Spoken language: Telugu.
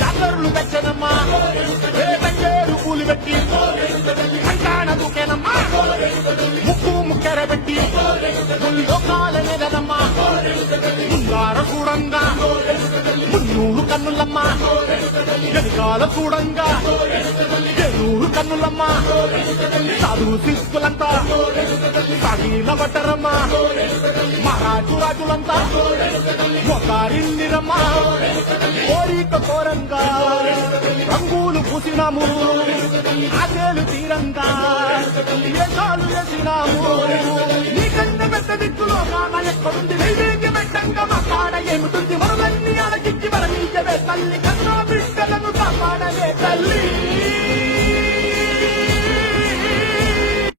జాతరలు తెచ్చనమ్మా తంగేరు పూలు పెట్టి కంటాన దూకేనమ్మా ముక్కు ముక్కెర పెట్టి లోకాలనే కదమ్మా ముంగార చూడంగా మున్నూరు కన్నులమ్మా వెనకాల చూడంగా ఎన్నూరు కన్నులమ్మా చదువు శిస్తులంతా సాగిన బట్టరమ్మా మహారాజు రాజులంతా ఒకరిందిరమ్మా కోరిక కోరంగా రంగులు పూసినాము ఆశలు తీరంగా ఏషాలు వేసినాము నీకంటే పెద్ద దిక్కులో కాన ఎక్కడుంది నైవేద్య పెట్టంగా మా కాడ ఏమిటుంది మనమన్నీ అడగిచ్చి మన నీయవే తల్లి కన్నా బిడ్డలను కాపాడలే తల్లి